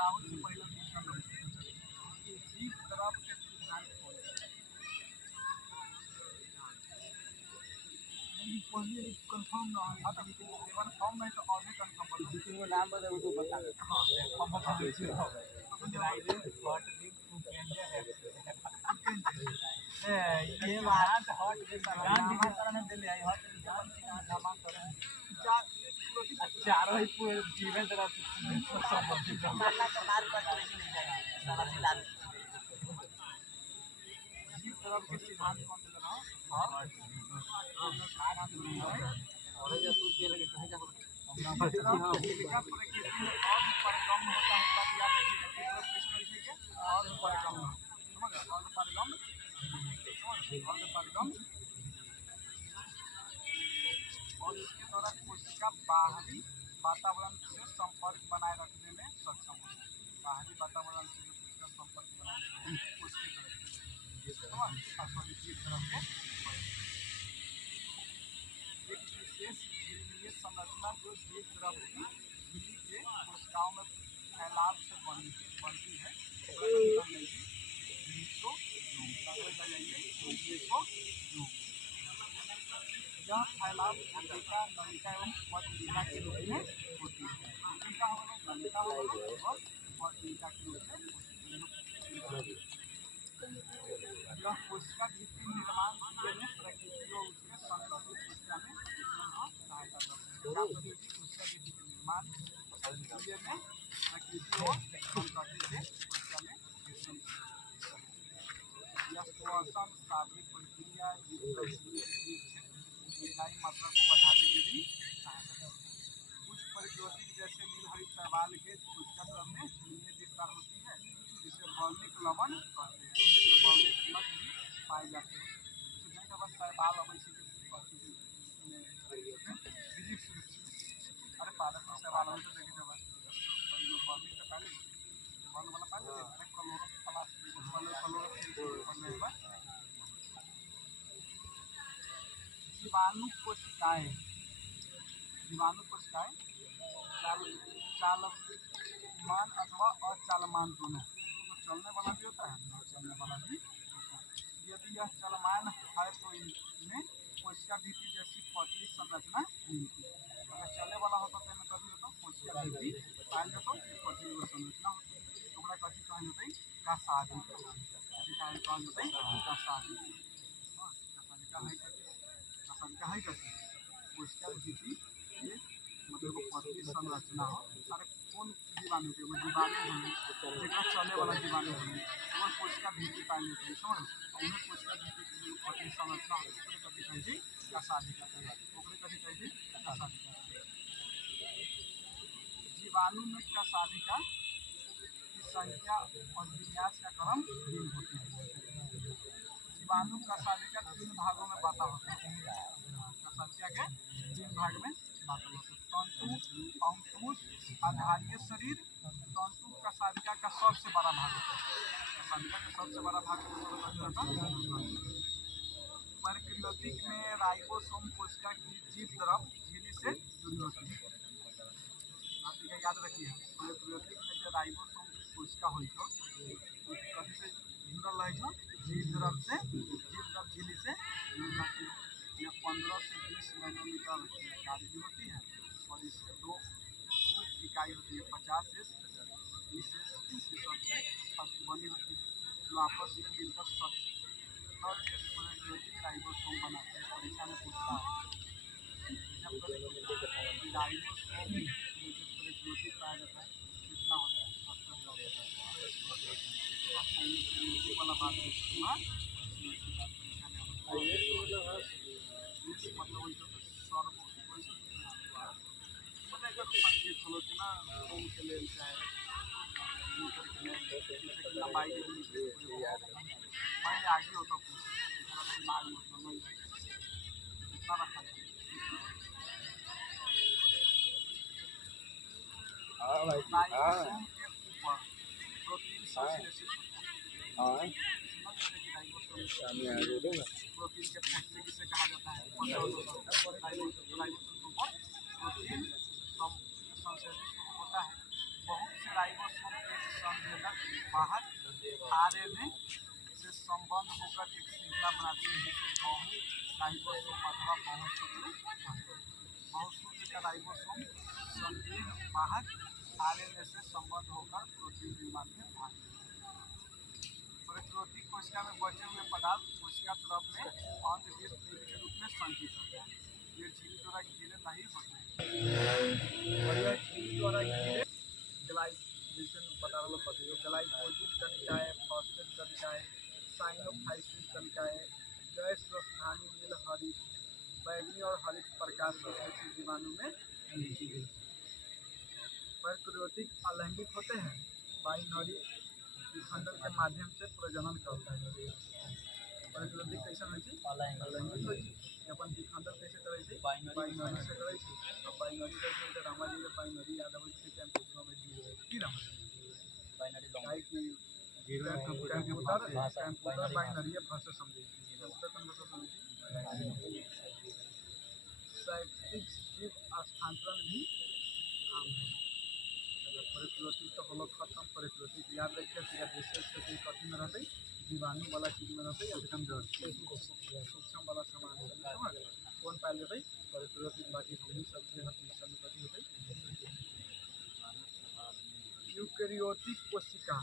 राहुल से पहले क्वेश्चन जीव द्रव के सिद्धांत पहले कंफर्म ना है तो केवल फॉर्म में तो और भी कंफर्म बता दो तीन नाम बता दो तो बता दे हां हम बता दे राइडर हॉट ड्रिंक टू कैंडे है ये बात हॉट ड्रिंक नाम करने दे ले आई हॉट ड्रिंक नाम कर चारों ही पूरे जीवन तरफ सब मारना तो मार कर नहीं जाएगा सारा सिद्धांत जीव तरफ के सिद्धांत कौन दे रहा हां और जब तू के लगे कहीं जा का प्रकृति में और परिगम होता है तब याद रखिएगा कृष्ण जी के और परिगम समझ और परिगम और इसके द्वारा कोशिका बाहरी वातावरण से संपर्क बनाए रखने में सक्षम होता है बाहरी वातावरण से जो कोशिका संपर्क बनाए उसके एक विशेष झिल्लीय संरचना जो जीव द्रव की झिल्ली के कोशिकाओं में फैलाव से बनती है यह फैलाव नलिका एवं पटलिका के रूप में होती है नलिका और पटलिका के रूप में यह कोशिका भित्ति निर्माण में प्रकृति और उसके संरक्षित कोशिका में सहायता करती है कोशिका भित्ति के निर्माण में प्रकृति और संरक्षित कोशिका में यह श्वसन शारीरिक प्रक्रिया मात्रा को बढ़ाने में भी सहायता करता है कुछ प्रयोजिक जैसे नीलहरी शैवाल के कोशिका क्रम में झिल्लियाँ विस्तार होती है जिसे बल्बिक लवण कहते हैं बल्बिक लवण भी पाए जाते हैं बस शैवाल अरे पालक में शैवाल तो देखे जब बल्बिक का पहले बल वाला पाले जीवाणु कोशिकाएं चालमान अथवा अचालमान दोनों तो चलने वाला भी होता है और चलने वाला भी होता है यदि यह चलमान है तो इनमें कोशिका भित्ति जैसी पतली संरचना मिलती है अगर चलने वाला होता तो इनमें कभी होता कोशिका भित्ति पायल जाता पतली संरचना होती है तो कथी कहल जाता है कासादी कोशिका भित्ति मतलब पतली संरचना हो अरे कौन जीवाणु के जीवाणु जगह चले वाला जीवाणु हो कोशिका भित्ति पायल जाती है समझ कोशिका भित्ति की पतली संरचना हो कथी कहै छै कासादिका कथी कहै छै कासादिका जीवाणु में कासादिका की संख्या और विन्यास का क्रम भिन्न होती है जीवाणु कासादिका 3 भागों में बांटा होता है कासादिका के 3 भाग में बांटा होता है तंतु अंकुश आधारीय शरीर तंतु कासादिका का सबसे बड़ा भाग होता है कासादिका का सबसे बड़ा भाग प्रोकैरियोटिक में राइबोसोम कोशिका की जीव द्रव झिल्ली से जुड़ी होती है आप याद रखिए प्रोकैरियोटिक में जो राइबोसोम कोशिका होई छो कथी से जुड़ल रहे छो जीव द्रव झिल्ली से जुड़ जाती है यह 15 से 20 नैनोमीटर की होती है और इससे 2 इकाई होती है 50 से 20 से बनी होती है जो आपस में मिलकर राइबोसोम बनाते हैं परीक्षा में पूछता है राइबोसोम पाया जाता है कितना होता है वाला बात मतलब लंबाई आगे होता दिमाग मतलब इतना रखा प्रोटीन प्रोटीन के फैक्ट्री जिसे कहा जाता है प्रोटीन संश्लेषित होता है बहुत से राइबोसोम संवेदक वाहक आरएनए से संबंध होकर एक श्रृंखला बनाती है जिसे राइबोसोम अथवा बहुसूत्र का राइबोसोम संवेदक वाहक आरएनए से संबंध होकर प्रोटीन निर्माण में भाग लेता है। प्रतिरोधी कोशिका में बचे हुए पदार्थ कोशिका द्रव में अंतःस्थित के रूप में संचित होते हैं। ये झिल्ली द्वारा घिरे नहीं होते हैं और यह झिल्ली द्वारा घिरे ग्लाइकोजन कणिकाएं, फॉस्फेट कणिकाएं, साइनोफाइसिन कणिकाएं, गैस राजधानी नील हरित, बैंगनी और हरित प्रकाश संश्लेषित जीवाणु में मिलती है। प्रतिरोधी अलैंगिक होते हैं, बाइनरी विखंडन के माध्यम से प्रजनन करता है। प्रतिरोधी कैसे होई छै? अलैंगिक होई छै। अपन विखंडन कैसे करै छै? बाइनरी से करै छै। अब बाइनरी कैसे होता है? रामाजी के बाइनरी याद आबै छै कंप्यूटर में जीरो है की रामा बाइनरी काहे कि कंप्यूटर बाइनरी भाषा समझै छै। कंप्यूटर भाषा समझै छै। साइक्लिक जीव स्थानांतरण भी आम है। प्रतिरोधी तो होलो खत्म। प्रतिरोधी याद रखिए विशेष कथी में रहते जीवाणु वाला चीज में रहते एकदम सूक्ष्म वाला सामान समझ कौन पायल जाते प्रतिरोधी बाकी हमनी सबसे कथी होते यूकेरियोटिक कोशिका।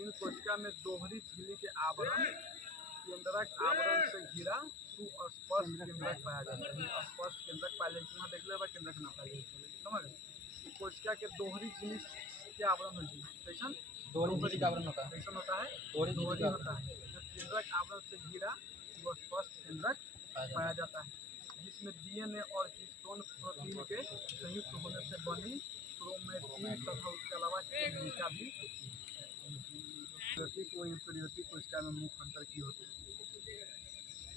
इन कोशिका में दोहरी झिल्ली के आवरण केंद्रक आवरण से घिरा सुस्पष्ट केंद्रक पाया जाता है। स्पष्ट केंद्रक पाया जाता है देख ले केंद्रक ना पाया समझ कोशिका के दोहरी झिल्ली के आवरण होती है कैसन दोहरी झिल्ली का आवरण होता है कैसन होता है दोहरी होता है जो केंद्रक आवरण से घिरा वो स्पष्ट केंद्रक पाया जाता है जिसमें डीएनए और हिस्टोन प्रोटीन के संयुक्त होने से बनी क्रोमेटिन तथा उसके अलावा केंद्रिका भी यूकेरियोटिक कोशिका में मुख्य अंतर की होती है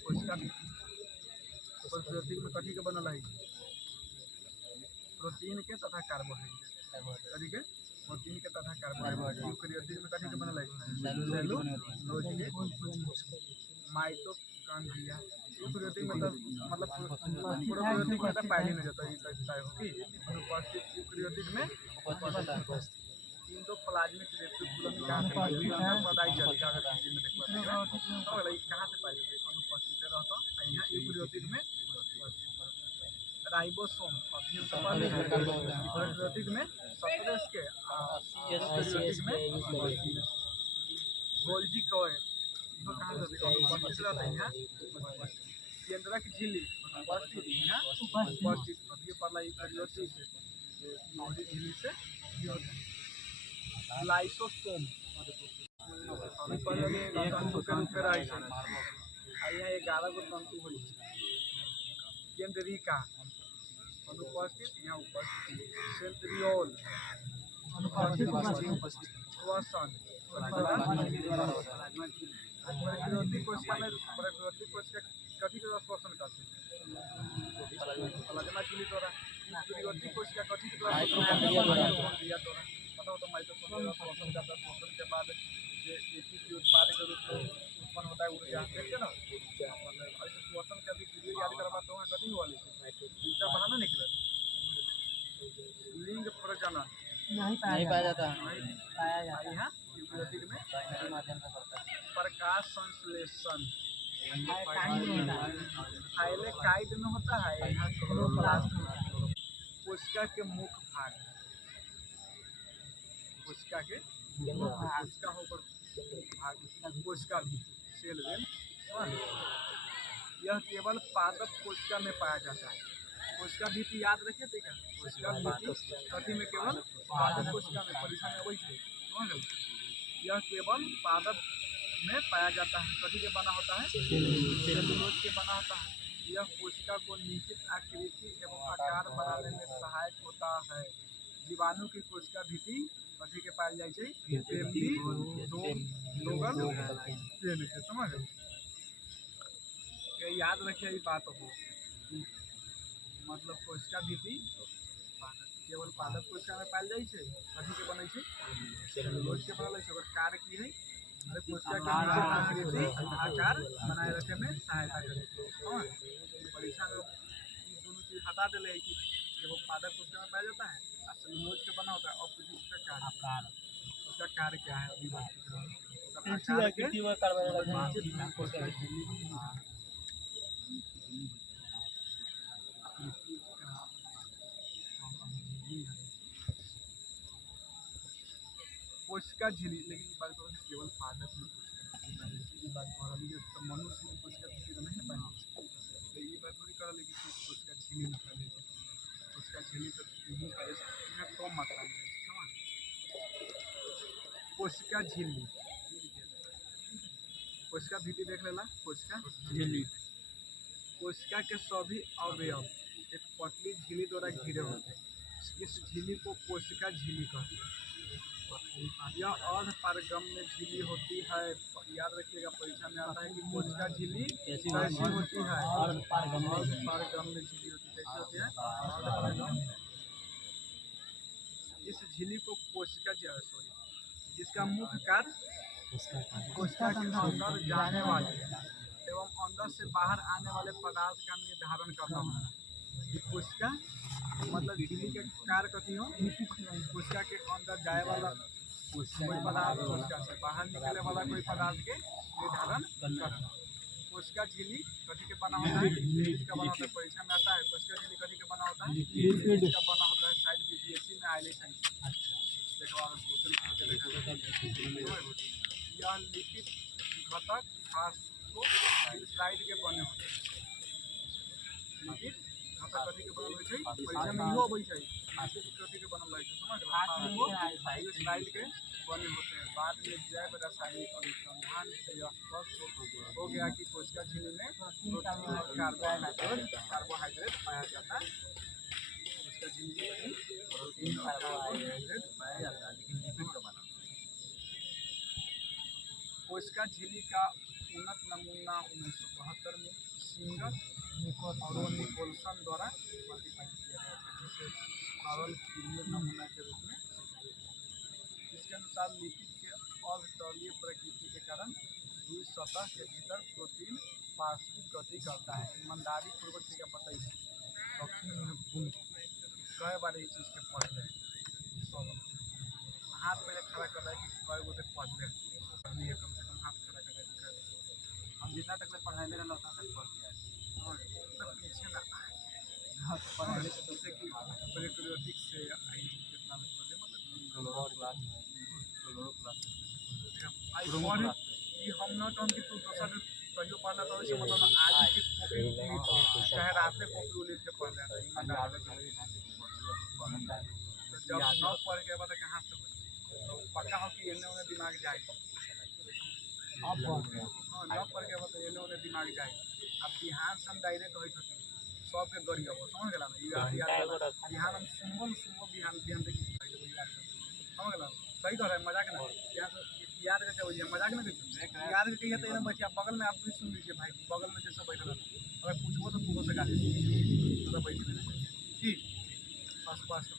कोशिका में कथी के बनल है प्रोटीन के तथा कार्बोहाइड्रेट के प्रोटीन के तथा कार्बोहाइड्रेट यूकेरियोटिक में कथी के बनल है सेलुलोज के माइटोकॉन्ड्रिया यूकेरियोटिक में मतलब प्रोकैरियोटिक में तो पाया नहीं जाता है कि अनुपस्थित यूकेरियोटिक में इंडोप्लाज्मिक रेटिकुलम कहां से पदाई चली कागज में देखबा तो वाला कहां से पाया जाता अनुपस्थित रहता यहां यूकेरियोटिक में राइबोसोम प्रोकैरियोटिक में 17 के यूकेरियोटिक में गोल्जी कॉइल तो कहां से अनुपस्थित रहता है यहां केंद्रक झिल्ली उपस्थित ये पहला यूकेरियोटिक दोहरी झिल्ली से लाइसोसोम यहाँ 11 गो तंतु होई केंद्रिका अनुपस्थित यहाँ उपस्थित सेंट्रियोल अनुपस्थित श्वसन प्रतिरोधी कोशिका में प्रतिरोधी कोशिका कथी के श्वसन करते हैं प्लाज्मा झिल्ली द्वारा यूकेरियोटिक कोशिका कथी के द्वारा तो माइटोकॉन्ड्रिया श्वसन करता है श्वसन के बाद जो एटीपी के उत्पाद के रूप में उत्पन्न होता है ऊर्जा देखते ना ऐसे श्वसन का भी वीडियो याद करवा तो कथी हुआ ऊर्जा बाहर ना निकले लिंग प्रजनन नहीं पाया जाता यहाँ यूकेरियोटिक में प्रकाश संश्लेषण थाइलेकाइड में होता है यहाँ क्लोरोप्लास्ट कोशिका के मुख्य भाग कोशिका के कोशिका होकर भाग कोशिका भी सेल वेल यह केवल पादप कोशिका में पाया जाता है कोशिका भीति याद रखिए ठीक है कोशिका भीति कथी में केवल पादप कोशिका में परीक्षा में अबै छै यह केवल पादप में पाया जाता है कथी के बना होता है सेलुलोज के बना होता है यह कोशिका को निश्चित आकृति एवं आकार बनाने में सहायक होता है जीवाणु की कोशिका भीति कथी के पायल जाय छै समझ याद रखिए ये बात हो मतलब कोशिका भीति केवल पादप कोशिका में पायल जाय छै कथी के बनै छै सेलुलोज के बनल छै ओकर कार्य की है कोशिका के आकृति आकार बनाए रखे में सहायता करे परीक्षा में दोनों चीज हटा दिले है कि एगो पादप कोशिका में पाया जाता है और सेलुलोज के बना होता है और आकार इसका कार्य क्या है अभी बात कर रहा हूँ। इसका कार्य के कोशिका झिल्ली कोशिका झिल्ली, लेकिन ये बात करो केवल पादप में कोशिका झिल्ली बात कर रही है, तो मनुष्य में कोशिका झिल्ली तो नहीं ना पाएंगे, तो ये बात थोड़ी कर लेकिन कोशिका झिल्ली में कर लेते कोशिका झिल्ली तो मुँह करे कम मात्रा में समझ। कोशिका झिल्ली, कोशिका झिल्ली देख लेना, कोशिका झिल्ली कोशिका के सभी अवयव एक पतली झिल्ली द्वारा घिरे होते हैं। इस झिल्ली को कोशिका झिल्ली कहते हैं। यह अर्ध पारगम्य झिल्ली होती है। याद रखिएगा परीक्षा में आता है कि कोशिका झिल्ली कैसी होती है। अर्ध पारगम्य झिल्ली होती है। कैसी होती है? अर्ध पारगम्य। इस झिल्ली को कोशिका जिसका मुख्य कार्य कोशिका के अंदर जाने वाले एवं अंदर से बाहर आने वाले पदार्थ का निर्धारण करना होता है। कोशिका मतलब झिल्ली के कार्य कथी हो, कोशिका के अंदर जाए वाला कोई पदार्थ, कोशिका से बाहर निकले वाला कोई पदार्थ के निर्धारण करना। कोशिका झिल्ली कथी के बना होता है? लिपिड का बना होता है। परीक्षा में आता है कोशिका झिल्ली कथी के बना होता है? लिपिड का बना होता है। शायद बीपीएससी में आइले चाहिए। यह लिपिड घटक फास्फोग्लिसराइड के बने होते हैं। लिपिड घटक कथी के बनल होय छै? परीक्षा में इहो अबै छै। लिपिड कथी के बनल रहै छै समझ लो? फास्फोग्लिसराइड के बने होते हैं। बाद में जैव रासायनिक अनुसंधान से यह स्पष्ट हो गया कि कोशिका झिल्ली में प्रोटीन और कार्बोहाइड्रेट पाया जाता है। कोशिका झिल्ली में प्रोटीन और कार्बोहाइड्रेट पाया जाता है, लेकिन लिपिड का बना। कोशिका झिल्ली का उन्नत नमूना 1972 में सिंगर और निकोलसन द्वारा प्रतिपादित किया गया था, जिसे सरल क्रिमीय नमूना के रूप में। इसके अनुसार लिपिड के अतरलीय प्रकृति के कारण दुई सतह के भीतर प्रोटीन पारस्परिक गति करता है। ईमानदारी पूर्वक ठीक बताइए कई बार ये चीज़ के पढ़ रहे हाथ पहले खड़ा कर रहा है कि कई गो तक पढ़ रहे पढ़नी है, कम से कम हाथ खड़ा कर रहे हम जितना तक पढ़ाई में रहना उतना तक पढ़ गया पीछे ना पढ़ाई जैसे कि पेरियोडिक से कितना हम ना कहूँ कि तू दोसर कहियो पढ़ना तो वैसे मतलब आज की कॉपी चाहे रात में कॉपी उलिट के पढ़ लेना जब न पढ़ के बाद कहाँ से तो पक्का हो कि एने ओने दिमाग जाए अब न पढ़ के बाद एने ओने दिमाग जाए। अब बिहान से हम डायरेक्ट होई छथि सबके गड़ी अब समझ गेला ना बिहान हम सुनबो बिहान देखि समझ गेला सही कह रहा है मजाक ना याद करके होइए मजाक ना कहिए याद करके ये तो ना बच्चा बगल में आप भी सुन लीजिए भाई बगल में जैसे बैठा रहता अगर पूछबो तो पूछो से गाली तो बैठ ठीक बस